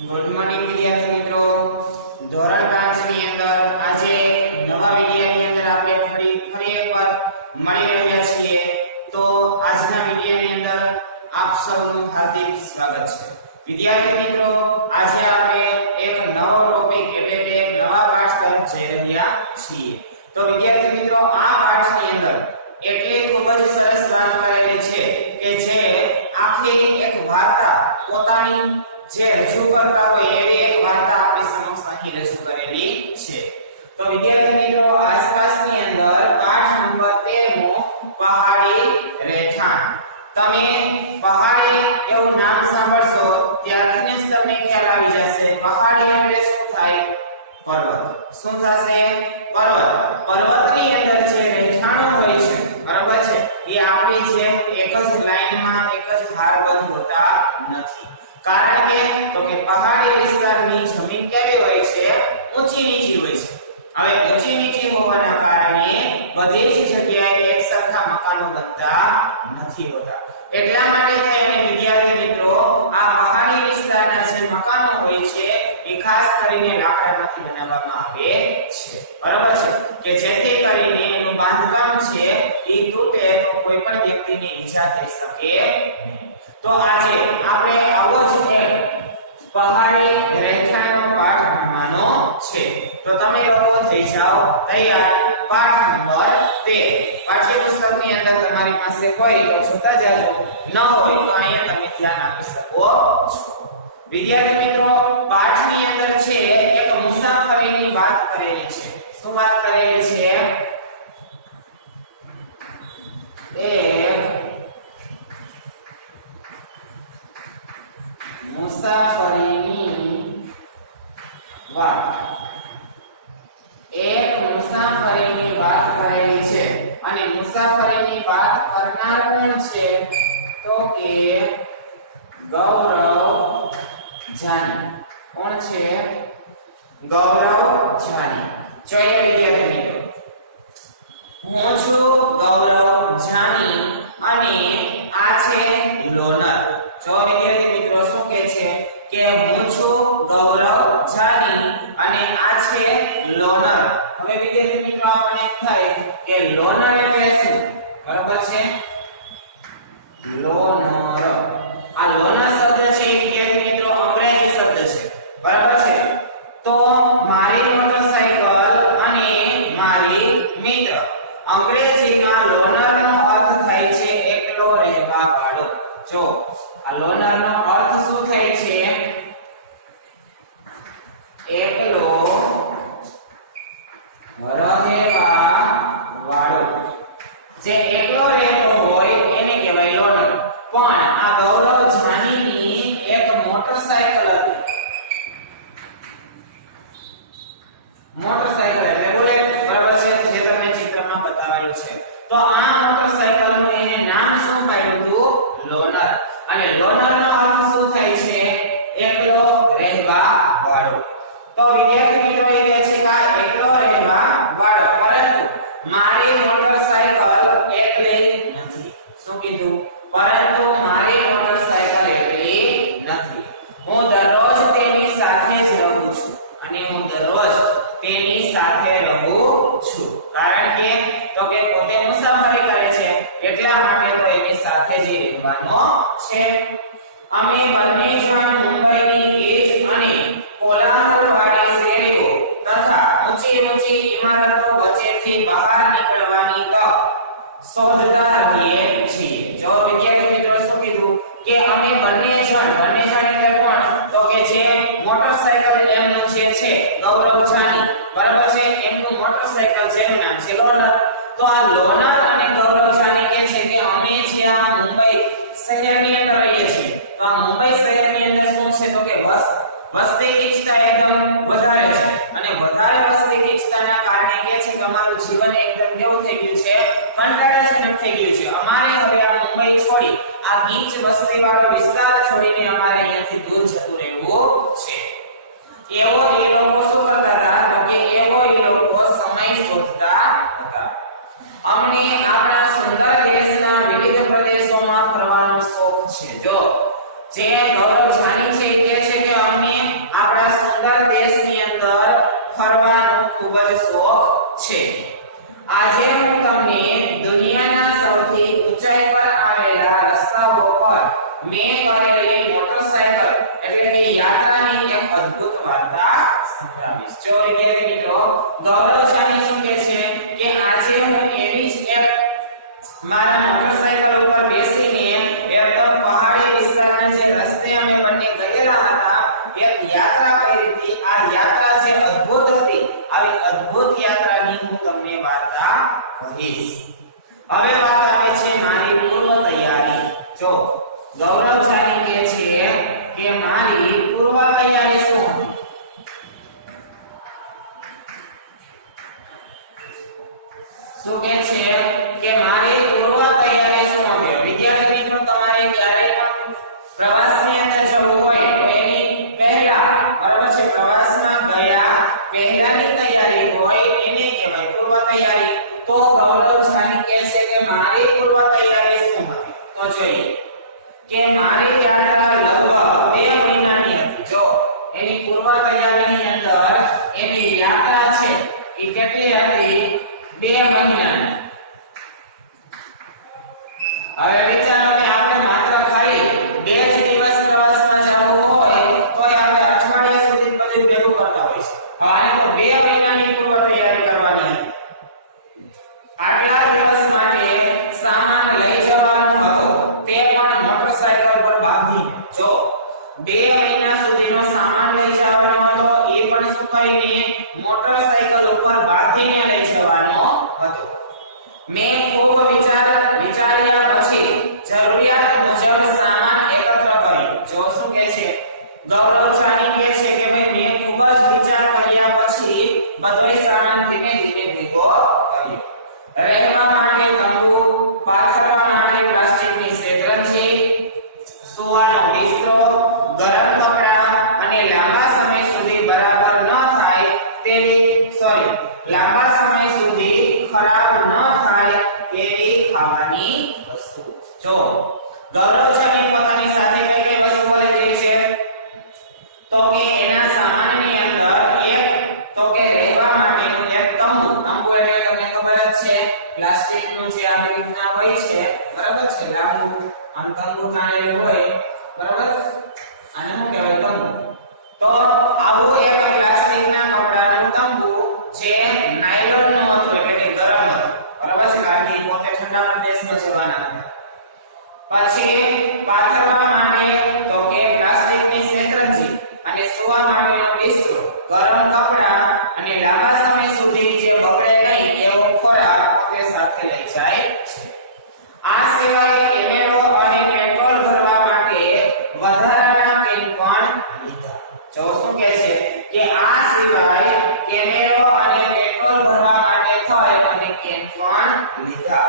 Good morning વિદ્યાર્થી મિત્રો, ધોરણ 5 ની અંદર આજે નવા વિડિયોની અંદર આપણે ફરી એકવાર મળી રહ્યા છીએ. તો આજના વિડિયોની અંદર આપ સૌનું હાર્દિક સ્વાગત છે. વિદ્યાર્થી મિત્રો, આજે આપણે એક નવો ટોપિક એટલે કે નવા પાઠ તરફ જઈ રહ્યા છીએ. તો વિદ્યાર્થી મિત્રો, આ પાઠની અંદર એટલી ખૂબ જ સરસ વાત કરેલી છે કે જે આખી એક વાર્તા પોતાની જે રજૂ કરતા હોય એવી એક વાર્તા આપણી સમક્ષ અહીં રજૂ કરેલી છે. તો વિદ્યાર્થી મિત્રો, આસપાસની અંદર પાઠ નંબર 13 પહાડી રહેઠાણ. તમે પહાડી એવું નામ સાંભળશો ત્યારથી જ તમને ખ્યાલ આવી જશે પહાડી એટલે શું થાય? પર્વત. શું થશે? પર્વત. પર્વતની અંદર જે રહેઠાણો હોય છે, બરાબર છે, એ આપણી જેમ એક જ લાઈનમાં એક જ હારબંધ હોતા નથી. કારણ કે પહાડી વિસ્તારની જમીન કેવી હોય છે? ઊંચી નીચી હોય છે. હવે ઊંચી નીચી હોવાના કારણે બધી જ જગ્યાએ એક સરખા મકાનો બનતા નથી હોતા. એટલા માટે થઈને વિદ્યાર્થી મિત્રો, આ પહાડી વિસ્તારના જે મકાનો હોય છે એ ખાસ કરીને લાકડામાંથી બનાવવામાં આવે છે, બરાબર છે, કે જેથી કરીને એનું બાંધકામ છે એ તૂટે તો કોઈ પણ વ્યક્તિને ઈજા થઈ શકે નહીં. તો આજે આપણે આવો જ એક પહાડી રહેઠાણનો પાઠ ભણવાનો છે. તો તમે લોકો થઈ જાઓ તૈયાર. પાઠ નંબર 13 પાઠ્યપુસ્તકની અંદર તમારી પાસે હોય તો જોતા જાજો, ન હોય તો અહીંયા તમે ધ્યાન આપી શકો છો. વિદ્યાર્થી મિત્રો, પાઠની અંદર છે એક મુસાફરીની વાત કરેલી છે. શું વાત કરેલી છે? મુસાફરીની વાત. એક મુસાફરીની વાત કરેલી છે અને મુસાફરીની વાત કરનાર કોણ છે? તો કે ગૌરવ જાની. કોણ છે? ગૌરવ જાની. જોઈએ વિદ્યાર્થી મિત્રો, હું છું ગૌરવ જાની અને આ છે લોનર. જો વિદ્યાર્થી મિત્રો, શું કહે છે કે હું છું ગૌરવ જાની અને આ છે લોનર. હવે વિદ્યાર્થી મિત્રો, આપણને એમ થાય કે લોનર એટલે શું? બરાબર છે, લોનર. આ લોનર શબ્દ છે વિદ્યાર્થી મિત્રો અંગ્રેજી શબ્દ છે, બરાબર છે. તો મારી મોટરસાઇકલ અને મારી મિત્ર. અંગ્રેજીમાં લોનરનો અર્થ થાય છે એકલો રહેવા વાળો. જો આ લોનરનો અર્થ શું થાય છે? એકલો રહેવા વાળો. જે એકલો રહેતો હોય એને કહેવાય લોનર. પણ આ ગૌરવ જાનીની એક મોટરસાઇકલ હતી. મોટરસાઇકલ એટલે બુલેટ, બરાબર છે, જે તમને ચિત્રમાં બતાવેલું છે. તો આ મોટરસાઇકલનું એને નામ શું પાડ્યું હતું? લોનર. અને લોનરનો અર્થ શું થાય છે? એકલો રહેવા વાળો. તો વિદ્યાર્થી મિત્રો, એ કહે છે કે એકલો રહેવા વાળો, પરંતુ મારી મોટરસાઇકલ એકલી નથી. શું કીધું? પરંતુ મારી મોટરસાઇકલ એકલી નથી. હું દરરોજ તેની સાથે જ રહું છું અને હું દરરોજ તેની સાથે રહું છું. કારણ કે પોતે મુસાફરી કરે છે એટલા માટે તો એની સાથે જ રહેવાનો છે. અમે બંને જણ મુંબઈની ગીચ અને કોલાહલવાળી શેરીઓ તથા ઊંચી ઊંચી ઇમારતો વચ્ચેથી બહાર નીકળવાની તક શોધતા રહીએ છીએ. જો વિદ્યાર્થી મિત્રો, શું કીધું કે અમે બંને જણ એટલે કોણ? તો કે જે મોટરસાઇકલ એમનું જે છે ગૌરવ જાની, બરાબર છે, એમનું મોટરસાઇકલ જેનું નામ છે લોનર. તો આ લોનર અને ગૌરવ જાની કહે છે કે અમે જે આ મુંબઈ શહેરની અંદર રહીએ છીએ. તો આ મુંબઈ શહેરની અંદર શું છે? તો કે વસ્તી ગીચતા એકદમ વધારે છે અને વધારે વસ્તી ગીચતાના કારણે કહે છે કે અમારું જીવન એકદમ કેવું થઈ ગયું છે? કંટાળાજનક થઈ ગયું છે. અમારે હવે આ મુંબઈ છોડી આ ગીચ વસ્તીવાળો વિસ્તાર છોડીને અમારે અહીંયાથી દૂર જતું રહેવું છે. એવો એ લોકો શું કરતા હતા? તો કે એવો એ લોકો સમય શોધતા હતા. અમને આપણા સુંદર દેશના વિવિધ પ્રદેશોમાં ફરવાનો શોખ છે. જો જે ગૌરવ જાની છે કે છે કે અમને મેં કરેલી મોટરસાયકલ એટલે કે યાત્રાની એક અદ્ભુત વાર્તા સંભળાવીશ. જો વિદ્યાર્થી મિત્રો ગૌરવશાલી શું કહે છે કે આજે હું એવી જ એક મારા મોટરસાયકલ ઉપર બેસીને એકદમ પહાડી વિસ્તારના જે રસ્તે અમે બંને ગયેલા હતા એક યાત્રા કરી હતી. આ યાત્રા જે અદ્ભુત હતી આવી અદ્ભુત યાત્રાની હું તમને વાર્તા કહીશ. હવે વાત આવે છે મારી પૂર્વ તૈયારી. જો ગૌરવશાલી કહે છે કે મારી પૂર્વ તૈયારી શું કહે છે કે મારી પૂર્વ તૈયારી શું હતી. વિદ્યાર્થી મિત્રો તમારે ક્યારેય પણ પ્રવાસની અંદર જવું હોય તો એની પહેલા બરાબર છે પ્રવાસમાં ગયા પહેલાની તૈયારી હોય એને કહેવાય પૂર્વ તૈયારી. તો ગૌરવશાલી કહે છે કે મારી પૂર્વ તૈયારી શું હતી. તો જોઈએ કે મારી યાત્રા લગભગ 2 મહિનાની હતી. જો એની પૂર્વ તૈયારીની અંદર એની યાત્રા છે એ કેટલી હતી 2 મહિનાની. હવે વિચારો કે આપણે માત્ર ખાલી 2 જ દિવસ પ્રવાસમાં જવું હોય તો આપણે અઠવાડિયા સુધી બધું ભેગું કરતા હોય છે. આને તો 2 મહિનાની પૂર્વ તૈયારી કરવાની હતી. આટલા દિવસ માટે સામાન લઈ જવાનો હતો તે પણ મોટરસાયકલ પર બાંધીને. જો 2 મહિના સુધીનો સામાન લઈ જવાનો હતો એ પણ શું કરીને મોટરસાયકલ ઉપર બાંધીને લઈ જવાનો હતો. મેં ખૂબ વિચાર્યા પછી જરૂરિયાત મુજબ સામાન એકત્ર કર્યો. જો શું કહે છે ગૌરવશાલી કહે છે કે મેં ખૂબ જ વિચાર કર્યા પછી બધોય સામાન ધીમે ધીમે ભેગો કર્યો. રહેવા માટે તંબુ, પાથરવા માટે પ્લાસ્ટિકની શેતરંજી, સુવાનો બિસ્તરો, ગરમ કપડાં અને લાંબા સમય સુધી ખરાબ ન થાય તેવી ખાવાની વસ્તુ. જો ગૌરવશાલી પોતાની સાથે કઈ કઈ વસ્તુઓ લઈ છે તો કે એના સામાનની અંદર એક તો કે રહેવા માટેનું એક તંબુ. તંબુ એટલે તમને ખબર જ છે પ્લાસ્ટિકનું જે આવી રીતના હોય છે બરાબર છે લાંબુ આમ તંબુ તાણેલું હોય બરાબર આને શું કહેવાય તંબુ. તો આવું એક પ્લાસ્ટિકના કપડાનું તંબુ જે નાયલોનનો હતો એટલે કે ગરમ હતો બરાબર છે કારણ કે પોતે ઠંડા પ્રદેશમાં જવાના હતા. પછી પાથરવા માટે તો કે પ્લાસ્ટિકની શેતરંજી અને સુવા માટેનો બિસ્તરો, ગરમ કપડાં અને લાંબા સમય સુધી જે બગડે નહીં એવો ખોરાક પોતે સાથે લઈ જાય છે. આ સિવાય કેમેરો અને પેટ્રોલ ભરવા માટે વધારાના કેન પણ લીધા. જો શું કહે છે કે આ સિવાય કેમેરો અને પેટ્રોલ ભરવા માટે થાય અને કેન પણ લીધા.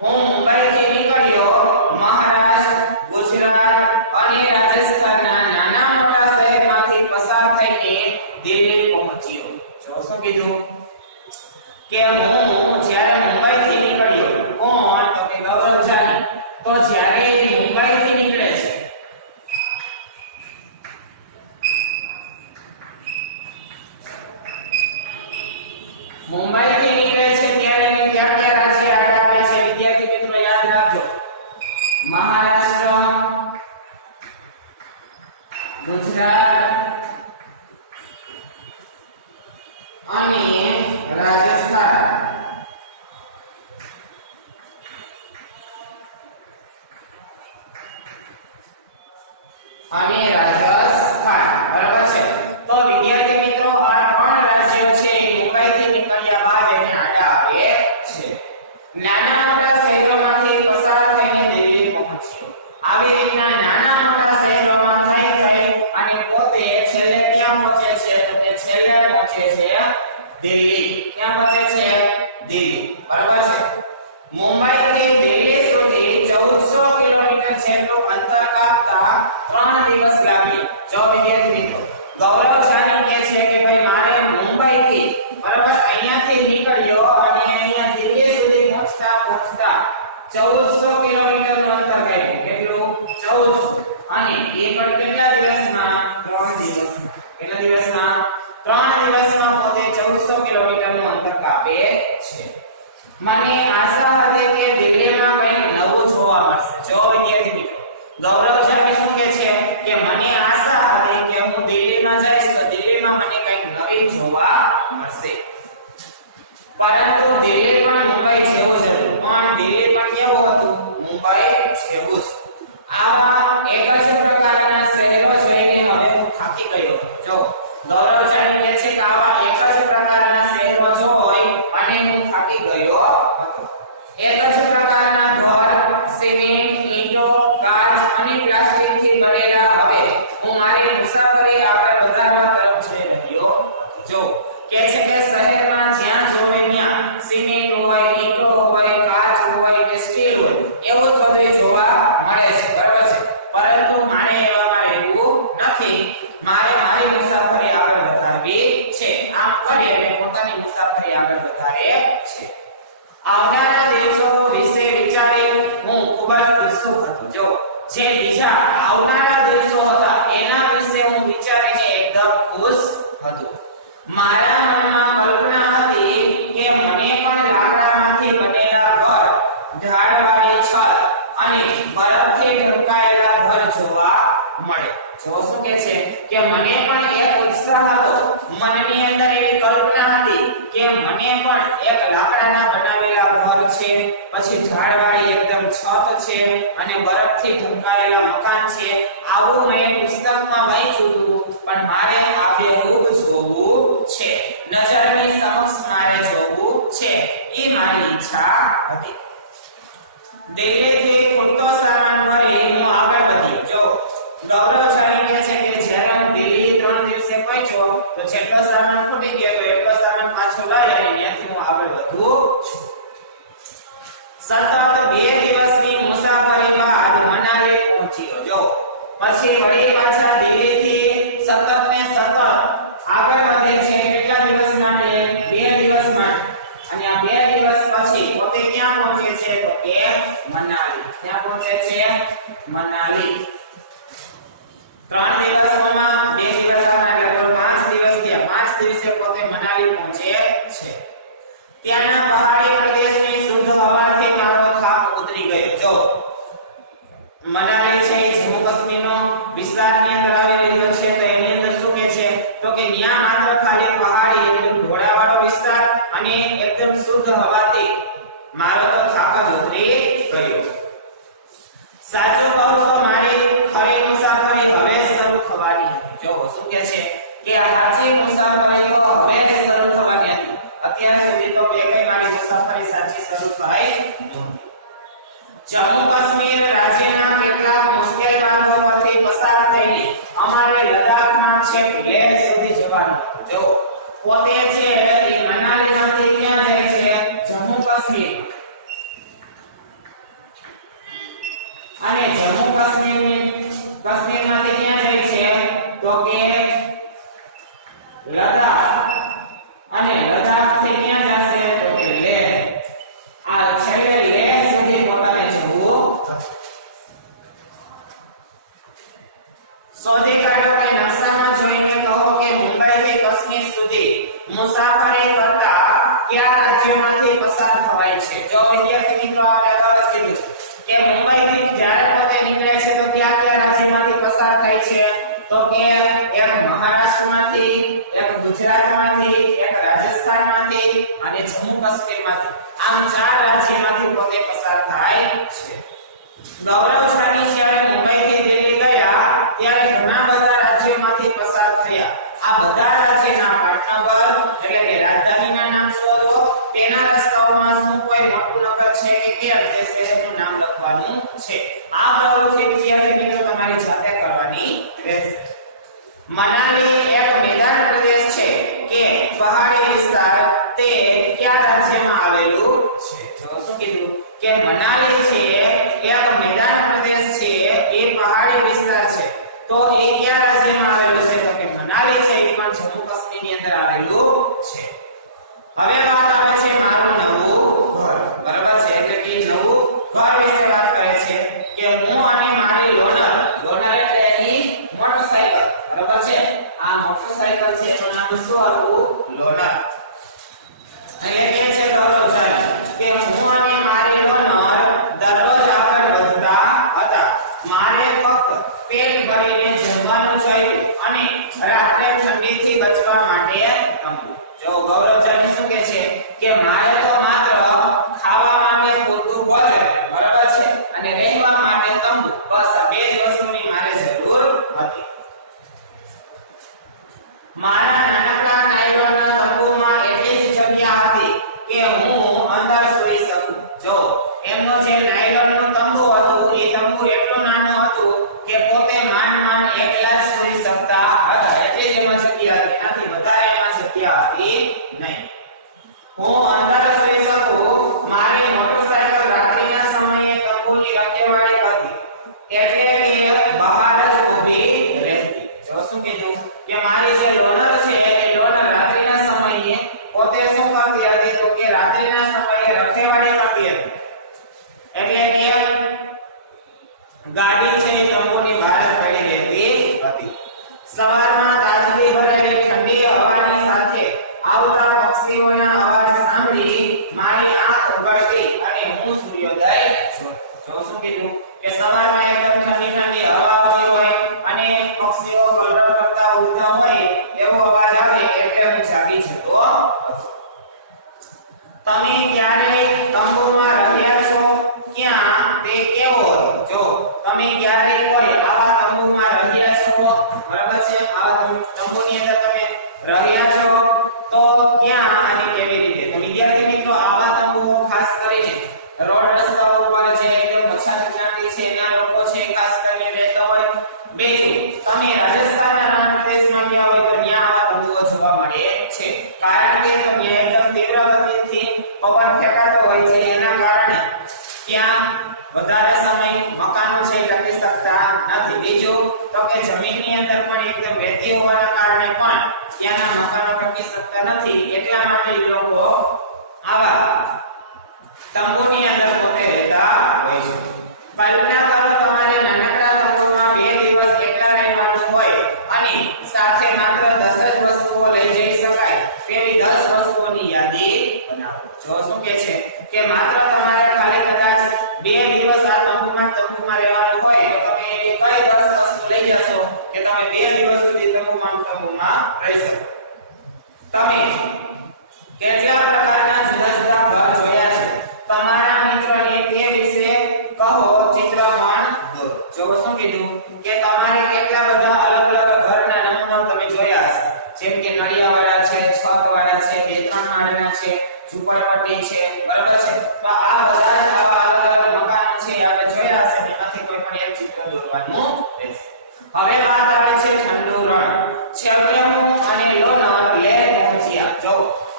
હું મુંબઈથી નીકળ્યો મહારાષ્ટ્ર, ગુજરાત અને રાજસ્થાનના નાના મોટા શહેરમાંથી પસાર થઈને દિલ્હી પહોંચ્યો. જો શું કીધું કે હું જ્યારે મુંબઈથી નીકળ્યો કોણ તો કે ગૌરવશાલી. તો જ્યારે મુંબઈથી નીકળે છે મુંબઈથી નીકળે છે ત્યારે ક્યાં ક્યાં રાજ્ય આગળ આવે છે વિદ્યાર્થી મિત્રો યાદ રાખજો. મહારાષ્ટ્ર, ગુજરાત અને રાજસ્થાન. બરાબર છે. તો વિદ્યાર્થી મિત્રો આ ત્રણ રાજ્યો છે મુંબઈથી નીકળ્યા બાદ એને આડા આવે છે. નાના મોટા શહેરોમાંથી પસાર થઈને દિલ્હી પહોંચ્યો. આવી રીતના નાના મોટા શહેરોમાં થઈ અને પોતે છેલ્લે ક્યાં પહોંચે છે તો કે છેલ્લે પહોંચે છે દિલ્હી. ક્યાં પહોંચે છે દિલ્હી. બરાબર છે. મુંબઈથી દિલ્હી સુધી 1400 કિલોમીટર જેટલું અંતર કાપતા 3 દિવસ લાગ્યા. જો વિદ્યાર્થી મિત્રો ગૌરવશાલી કહે છે કે ભાઈ મારે મુંબઈથી બરાબર અહીંયાથી નીકળ્યો અને અહીંયા દિલ્હી સુધી પહોંચતા 1400 કિલોમીટરનું અંતર કાપ્યું. કેટલું 1400 અને એ પણ કેટલા દિવસમાં 3 દિવસમાં. કેટલા દિવસમાં 3 દિવસમાં પોતે 1400 કિલોમીટરનું અંતર કાપે છે. મને આશા હતી કે દિલ્હીમાં કંઈક નવું જોવા મળશે. જો વિદ્યાર્થી મિત્રો ગૌરવ જે બીજા આવનારા દિવસો હતા એના વિશે હું વિચારીને એકદમ ખુશ હતો. મારા મનમાં કલ્પના હતી કે મને પણ લાકડામાંથી બનેલા ઘર, ઢાળવાળી છત અને બરફથી ઢંકાયેલા ઘર જોવા મળે. જો શું કે છે કે મને પણ એક ઉત્સાહ હતો, મનની અંદર એવી કલ્પના હતી કે મને પણ એક લાકડાના બનાવેલા ઘર છે, પછી ઢાળવાળી એકદમ છત છે અને બરફથી ઢંકાયેલા મકાન છે. આવું મેં પુસ્તકમાં વાંચ્યું હતું, પણ મારે આ બેહૂબ જોવું છે, નજરની સમક્ષ મારે જોવું છે, એ મારી ઈચ્છા હતી. દિલ્હીથી ખૂટતો સામાન ભરી હું આગળ વધી. જો ગૌરવ જાણી છે કે જ્યારે હું દિલ્હી 3 દિવસે પહોંચ્યો તો જેટલો સામાન ખૂટી ગયો તો એટલો સામાન પાછો લાવી અને ત્યાંથી હું આગળ વધું છું. સતત 2 દિવસની મુસાફરી બાદ મનાલી પહોંચ્યો. જો પછી વળી પાછા દિલ્હીથી સતત ને સતત આગળ વધે છે. કેટલા દિવસ માટે? 2 દિવસ માટે. અને આ 2 દિવસ પછી પોતે ક્યાં પહોંચે છે? તો કે મનાલી. ક્યાં પહોંચે છે? મનાલી. 3 દિવસમાં 2 દિવસ એટલે કુલ 5 દિવસ થયા. 5 દિવસે પોતે મનાલી પહોંચે છે. ત્યાંના પહાડી પ્રદેશની શુદ્ધ હવાથી મારો થાક ઉતરી ગયો. જો મનાલી છે જમ્મુ કાશ્મીરનો વિસ્તારની અંદર આવી રહ્યો છે, તો એની અંદર શું કે છે તો કે ત્યાં માત્ર ખાલી પહાડી એકદમ ઢોળાવાળો વિસ્તાર અને એકદમ શુદ્ધ હવાથી મારો તો થાક જ ઉતરી ગયો. સાચું કહું તો મારી ખરી મુસાફરી હવે શરૂ થવાની હતી. જો શું કે છે કે આ સાચી મુસાફરી તો હવે જ શરૂ થવાની હતી. અત્યાર સુધી તો કઈ મારી મુસાફરી સાચી શરૂ થઈ નહોતી. જમ્મુ કાશ્મીર રાજ્યના કેટલાક મુશ્કેલ માર્ગો પરથી પસાર થઈને અમારે લદ્દાખમાં છેક લેહ સુધી જવાનું હતું. જો પોતે છે એ મનાલીમાંથી ક્યાં જાય છે? જમ્મુ કાશ્મીર. અને જમ્મુ કાશ્મીરમાંથી ક્યાં જાય છે? તો કે લદ્દાખ. અને લદ્દાખથી ક્યાં જશે? તો કે લેહ. આ છેલ્લે લેહ સુધી પોતાને જવું. શોધી કાઢો કે નકશામાં જોઈને કહો કે મુંબઈથી કાશ્મીર સુધી મુસાફરી કરતા કયા રાજ્યોમાંથી પસાર થવાય છે? જો વિદ્યાર્થી મિત્રો આપણે આગળ કીધું કે મુંબઈથી જ્યારે પોતે નીકળે છે તો કયા રાજ્યમાંથી પસાર થાય છે? તો કે એક મહારાષ્ટ્રમાંથી, એક ગુજરાતમાંથી, એક રાજસ્થાનમાંથી અને જમ્મુ કાશ્મીરમાંથી. આમ 4 રાજ્યમાંથી પોતે પસાર થાય છે. ગૌરવશાળી જ્યારે મુંબઈથી દિલ્હી ગયા ત્યારે ઘણા બધા રાજ્યોમાંથી પસાર થયા. આ બધા રાજ્યના પાટનગર એટલે કે રાજધાનીના નામ શોધો. તેના રસ્તાઓમાં શું કોઈ મોટું નગર છે કે કેમ તે શહેરનું નામ લખવાનું છે. આ પ્રવૃત્તિ વિદ્યાર્થી મિત્રો તમારી જાતે કરવાની રહેશે. મનાલી એક મેદાન પ્રદેશ છે કે પહાડી વિસ્તાર, તે કયા રાજ્યમાં આવેલું છે? જો શું કીધું કે મનાલી છે એક મેદાન પ્રદેશ છે, એ પહાડી વિસ્તાર છે, તો એ કયા રાજ્યમાં આવેલું છે? તો કે મનાલી છે એ પણ જમ્મુ કાશ્મીરની અંદર આવેલું છે. હવે વાત આવે છે મારું નવું ઘર. બરાબર છે, એટલે કે નવું ઘર વિશે વાત કરે છે કે હું અને મારી લોનર એટલે અહીં મોટરસાઇકલ. બરાબર છે, આ મોટરસાઇકલ છે એનું નામ શું હતું? લોનર. અને એ છે ગૌરવશાળી કે હું અને મારી લોનર દરરોજ આગળ વધતા હતા. મારે ફક્ત પેટ ભરીને જમવાનું જોઈતું અને રાત્રે ઠંડીથી બચવા માટે તંબુ. જો ગૌરવજાની શું કે છે કે મારે તો માત્ર ખાવા માટે પૂરતું ભોજન, બરાબર છે, અને રહેવા માટે તંબુ, બસ આ 2 જ વસ્તુની મારે જરૂર હતી. મારા નાનકડા નાયલોનના તંબુમાં એટલી જ જગ્યા હતી કે હું અંદર સૂઈ શકું. જો એમનો જે નાયલોનનું તંબુ હતું એ તંબુ એટલું નાનું હતું કે પોતે માંડ એકલા જ સૂઈ શકતા હતા. એટલી જ એમાં જગ્યા હતી, એનાથી વધારે એમાં જગ્યા હતી નહીં. હું અંદર સૂઈ શકું. મારી મોટરસાઇકલ રાત્રિના સમયે તંબુની રખેવાળી હતી, એટલે કે બહાર જ ઊભી રહેતી. જો શું કીધું કે મારી જે લોનર છે એ લોનર રાત્રિના સમયે પોતે શું કરતી હતી? તો કે રાત્રિના સમયે રખેવાળી કરતી હતી. એટલે કે ગાડી છે એ તંબુની બહાર જ પડી રહેતી હતી. સવારમાં તાજગી ભરેલી ઠંડી હવાની સાથે આવતા પક્ષીઓના અવાજ સાંભળી મારી આંખ ઉઘડતી અને હું સૂર્યોદય જો શું કીધું કે સવારમાં એકદમ ઠંડી ઠંડી હવા આવતી હોય અને પક્ષીઓ કલરવ કરતા ઉડતા હોય એવો અવાજ આવે એટલે હું જાગી જતો હતો. તમે ક્યારેય તંબુમાં રહ્યા છો? ક્યાં તે કેવો હતો? જો તમે ક્યારેય કોઈ આવા તંબુમાં રહ્યા છો, બરાબર છે, આવા તંબુની અંદર તમે રહ્યા છો તો ક્યાં અને કેવી રીતે? તો વિદ્યાર્થી મિત્રો આવા તંબુઓ ખાસ કરીને રોડ રસ્તા ઉપર જે એકદમ પછાત જ્ઞાતિ છે એના લોકો છે ખાસ કરીને રહેતા હોય. બીજું તમે રાજસ્થાનના રણ પ્રદેશમાં ગયા હોય તો ત્યાં આવા તંબુઓ જોવા મળે છે, કારણ કે ત્યાં એકદમ તીવ્ર ગતિથી પવન ફેંકાતો હોય છે, એના કારણે ત્યાં વધારે સમય મકાનો છે ટકી શકતા નથી. બીજું તો કે જમીનની અંદર પણ એકદમ વહેતી હોવાના કારણે પણ ત્યાંના મકાનો ટકી શકતા નથી, એટલા માટે લોકો આવા તંબુની અંદર પોતે રહેતા હોય છે. કલ્પના કરો તમારે નાનકડા તંબુમાં 2 દિવસ એકલા રહેવાનું હોય અને સાથે માત્ર 10 જ વસ્તુઓ લઈ જઈ શકાય તેવી 10 વસ્તુઓની યાદી બનાવો. જો શું કહે છે કે માત્ર તમારે ખાલી કદાચ 2 દિવસ આ તંબુમાં રહેવાનું હોય તો તમે એવી કઈ 10 વસ્તુ લઈ જશો કે તમે 2 દિવસ સુધી તંબુમાં રહી શકો? તમે કેટલા પ્રકારના જુદા જુદા ઘર જોયા છે? તમારા મિત્રોને તે વિશે કહો, ચિત્રમણ દોરો. જો શું કીધું કે તમારે કેટલા બધા અલગ અલગ ઘરના નમૂનાઓ તમે જોયા હશે, જેમ કે નળિયાવાળા છે, છતવાળા છે, 2-3 માળના છે, ઝૂંપડપટ્ટી છે, બરાબર છે. તો આ બધા જ આવા અલગ અલગ મકાનો છે આપણે જોયા હશે, એમાંથી કોઈ પણ એક ચિત્ર દોરવાનું રહેશે. હવે વાત આવે છે ઠંડુ રણ. છેલ્લે હું અને લોનર લેહ પહોંચ્યા. જો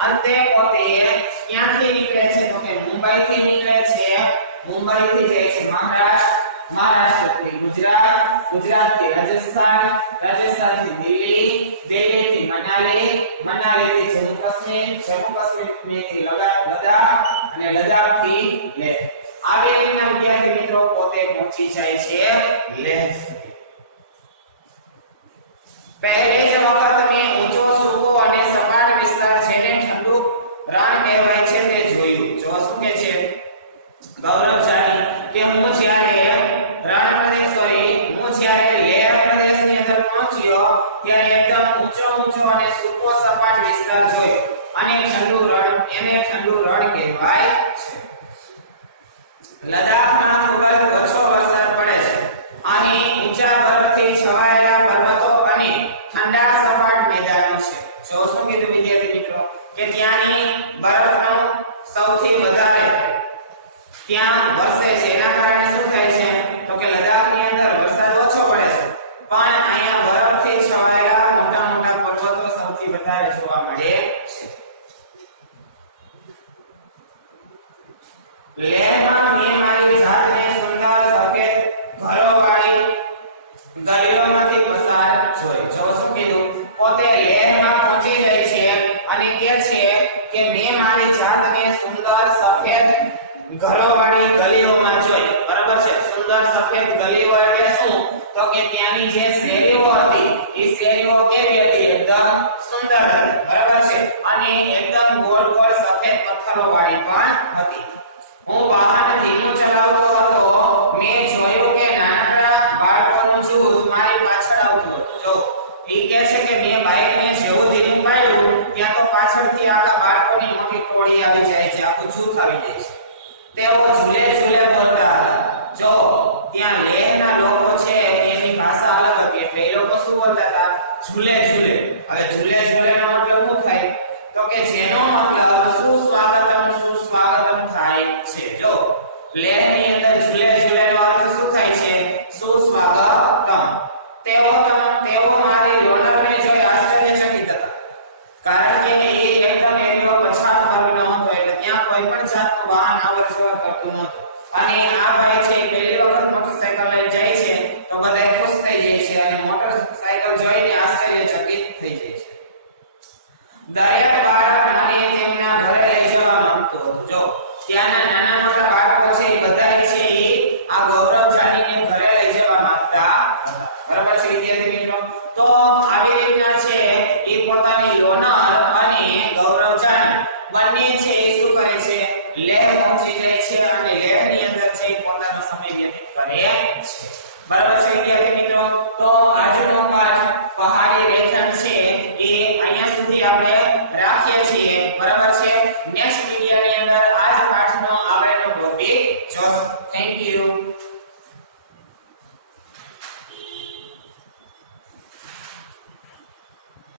અંતે પોતે ક્યાંથી નીકળે છે તો કે મુંબઈથી નીકળે છે. મુંબઈથી જાય છે મહારાષ્ટ્ર, મહારાષ્ટ્રથી ગુજરાત, ગુજરાતથી રાજસ્થાન, રાજસ્થાનથી દિલ્હી, દિલ્હીથી મનાલી, મનાલીથી જમ્મુ કાશ્મીર, જમ્મુ કાશ્મીરથી લદ્દાખ અને લદ્દાખથી લેહ. આવી રીતના વિદ્યાર્થી મિત્રો પોતે પહોંચી જાય છે લેહ સુધી. પહેલી જ વખત મેં ઊંચો સૂકો અને સપાટ વિસ્તાર જેને ઠંડુ રણ કહેવાય છે તે જોયું. જો શું કે છે ગૌરવ જાની કે હું જ્યારે લેહ પ્રદેશની અંદર પહોંચ્યો ત્યારે એકદમ ઊંચો અને સૂકો સપાટ વિસ્તાર જોયો અને ઠંડુ રણ કહેવાય છે. લદ્દાખમાં ખૂબ જ ઓછો વરસાદ પડે છે. અહીં ઊંચા બરફથી છવાયેલા પર્વતો અને ઠંડા સપાટ મેદાનો છે. જો શું કીધું વિદ્યાર્થી મિત્રો કે ત્યાંની બરફનો સૌથી વધારે ત્યાં વરસે છે, એના કારણે શું થાય છે તો કે લદ્દાખની અંદર વરસાદ ઓછો પડે છે, પણ અહીંયા બરફથી છવાયેલા મોટા મોટા પર્વતો સૌથી વધારે જોવા મળે છે. લેહમાં મેં મારી જાતને સુંદર સફેદ ઘરોવાળી ગલીઓમાંથી પસાર જોઈ. જો શું કીધું પોતે લેહમાં પહોંચી જાય છે અને કહે છે કે મેં મારી જાતને સુંદર સફેદ ઘરોવાળી ગલીઓમાં જોઈ. બરાબર છે, સુંદર સફેદ ગલીઓ એટલે શું તો કે ત્યાંની જે શેરીઓ હતી એ શેરીઓ કેવી હતી? એકદમ સુંદર હતી, બરાબર છે, અને એકદમ ગોળ ગોળ સફેદ પથ્થરોવાળી પણ હતી. હું વાહન ધીમું ચલાવતો હતો. મેં જોયું કે નાનકડા બાળકોનું જૂથ મારી પાછળ આવતું હતું. જો એ કહે છે કે મેં બાઇકને જેવું ધીમું પાડ્યું ત્યાં તો પાછળથી આખા બાળકોની મોટી ટોળી આવી જાય છે, આખું જૂથ આવી જાય છે. તેઓ ઝૂલે ઝૂલે બોલતા હતા. જો ત્યાં લેહના લોકો છે એની ભાષા અલગ હતી, એટલે એ લોકો શું બોલતા હતા? ઝૂલે ઝૂલે. હવે ઝૂલે ઝૂલેનો મતલબ શું થાય તો કે જેનો મતલબ સુસ્વાગતમ થાય છે. જો લેહ